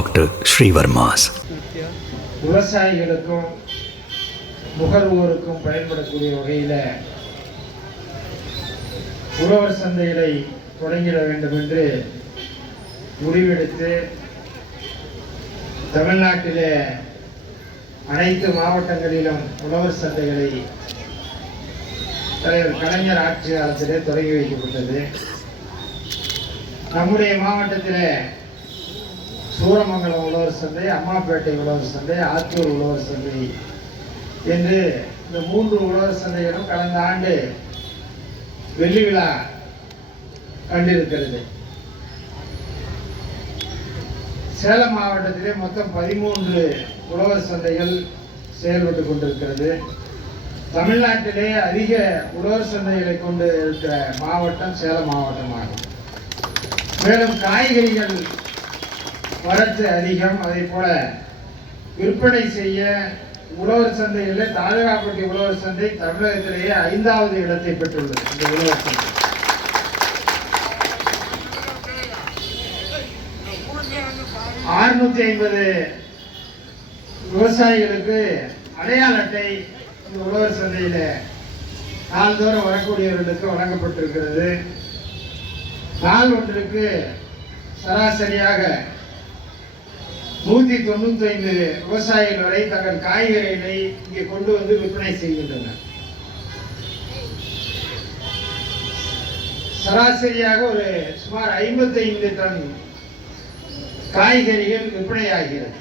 Dr. Srivarmas. விவசாயிகளுக்கும் நுகர்வோருக்கும் பயன்படக்கூடிய வகையில் உழவர் சந்தைகளை தொடங்கிட வேண்டும் என்று முடிவெடுத்து தமிழ்நாட்டிலே அனைத்து மாவட்டங்களிலும் உழவர் சந்தைகளை தலைவர் கலைஞர் ஆட்சி காலத்திலே தொடங்கி வைக்கப்பட்டது. நம்முடைய மாவட்டத்தில் சூரமங்கலம் உழவர் சந்தை, அம்மாப்பேட்டை உழவர் சந்தை, ஆத்தூர் உழவர் சந்தை என்று இந்த 3 உழவர் சந்தைகளும் கடந்த ஆண்டு வெள்ளி விழா கண்டிருக்கிறது. சேலம் மாவட்டத்திலே மொத்தம் 13 உழவர் சந்தைகள் செயல்பட்டு கொண்டிருக்கிறது. தமிழ்நாட்டிலே அதிக உழவர் சந்தைகளை கொண்டு இருக்கிற மாவட்டம் சேலம் மாவட்டமாகும். மேலும் காய்கறிகள் வரத்து அதிகம். அதே போல விற்பனை செய்ய உழவர் சந்தையில் தாதகாப்பட்டி உழவர் சந்தை தமிழகத்திலேயே 5வது இடத்தை பெற்றுள்ளது. இந்த உழவர் சந்தை 650 விவசாயிகளுக்கு அடையாள அட்டை இந்த உழவர் சந்தையில் நாள்தோறும் வரக்கூடியவர்களுக்கு வழங்கப்பட்டிருக்கிறது. நாள் ஒன்றுக்கு சராசரியாக 195 விவசாயிகள் வரை தங்கள் காய்கறிகளை இங்கே கொண்டு வந்து விற்பனை செய்கின்றனர். சராசரியாக ஒரு சுமார் 55 டன் காய்கறிகள் விற்பனையாகிறது.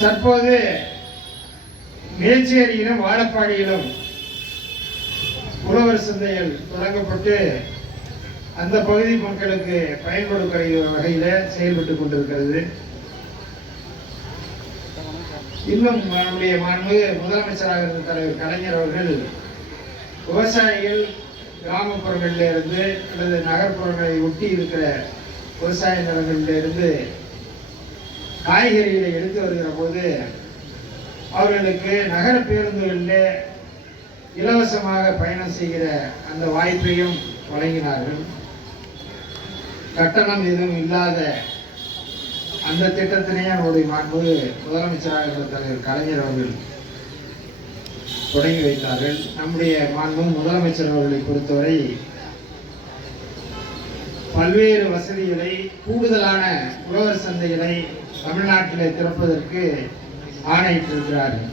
தற்போது மேச்சேரியிலும் வாழப்பாடியிலும் உழவர் சந்தைகள் தொடங்கப்பட்டு அந்த பகுதி மக்களுக்கு பயன்படுகிற வகையில் செயல்பட்டுக் கொண்டிருக்கிறது. இன்னும் நம்முடைய மாண்புமிகு முதலமைச்சராக இருந்த தலைவர் கலைஞர் அவர்கள் விவசாயிகள் கிராமப்புறங்களில் இருந்து அல்லது நகர்ப்புறங்களை ஒட்டி இருக்கிற விவசாய நிலங்களில் இருந்து காய்கறிகளை எடுத்து வருகிற போது அவர்களுக்கு நகர பேருந்துகளில் இலவசமாக பயணம் செய்கிற அந்த வாய்ப்பையும் வழங்கினார்கள். கட்டணம் எதுவும் இல்லாத அந்த திட்டத்தினையே நம்முடைய மாண்புமிகு முதலமைச்சராக இருந்த தலைவர் கலைஞர் அவர்கள் தொடங்கி வைத்தார்கள். நம்முடைய மாண்புமிகு முதலமைச்சர் அவர்களை பொறுத்தவரை பல்வேறு வசதிகளை, கூடுதலான உழவர் சந்தைகளை தமிழ்நாட்டில் திறப்பதற்கு ஆணையிட்டிருக்கிறார்கள்.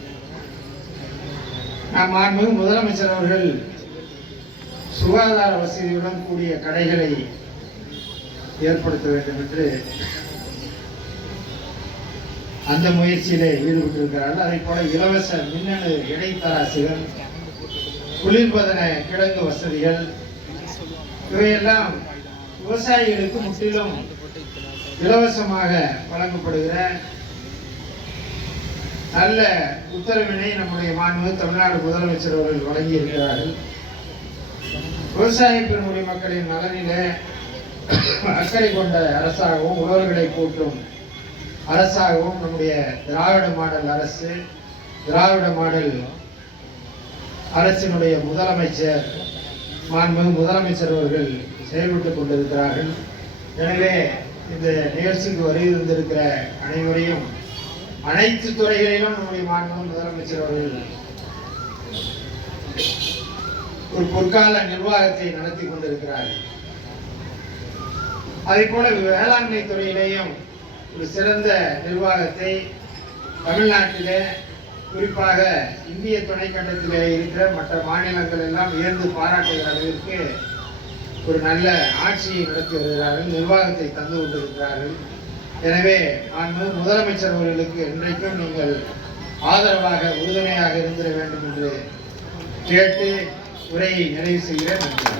நாம் மாண்புமிகு முதலமைச்சர் அவர்கள் சுகாதார வசதியுடன் கூடிய கடைகளை ஏற்படுத்த வேண்டும் என்று அந்த முயற்சியிலே ஈடுபட்டிருக்கிறார்கள். அதே போல இலவச மின்னணு இடைத்தராசுகள், குளிர்பதன கிடங்கு வசதிகள் இவையெல்லாம் விவசாயிகளுக்கு முற்றிலும் இலவசமாக வழங்கப்படுகிற நல்ல உத்தரவினை நம்முடைய மாண்புமிகு தமிழ்நாடு முதலமைச்சர் அவர்கள் வழங்கி இருக்கிறார்கள். விவசாய பெருங்குடி மக்களின் நலனிலே அக்கறை கொண்ட அரசாகவும் உழவர்களை போற்றும் அரசாகவும் நம்முடைய திராவிட மாடல் அரசு, திராவிட மாடல் அரசினுடைய முதலமைச்சர் மாண்புமிகு முதலமைச்சர் அவர்கள் செயல்பட்டுக் கொண்டிருக்கிறார்கள். எனவே இந்த நிகழ்ச்சிக்கு வருகின்றிருக்கிற அனைவரையும் அனைத்து துறைகளிலும் நம்முடைய மாண்புமிகு முதலமைச்சர் அவர்கள் ஒரு பொற்கால நிர்வாகத்தை நடத்தி கொண்டிருக்கிறார்கள். அதே போல வேளாண்மை துறையிலேயும் ஒரு சிறந்த நிர்வாகத்தை தமிழ்நாட்டிலே, குறிப்பாக இந்திய துணைக்கண்டத்திலே இருக்கிற மற்ற மாநிலங்கள் எல்லாம் உயர்ந்து பாராட்டுகிற அளவிற்கு ஒரு நல்ல ஆட்சியை நடத்தி வருகிறார்கள், நிர்வாகத்தை தந்து கொண்டிருக்கிறார்கள். எனவே மாண்புமிகு முதலமைச்சர் அவர்களுக்கு இன்றைக்கும் நீங்கள் ஆதரவாக, உறுதுணையாக இருந்திட வேண்டும் என்று கேட்டு உரையை நிறைவு செய்கிறேன். நன்றி.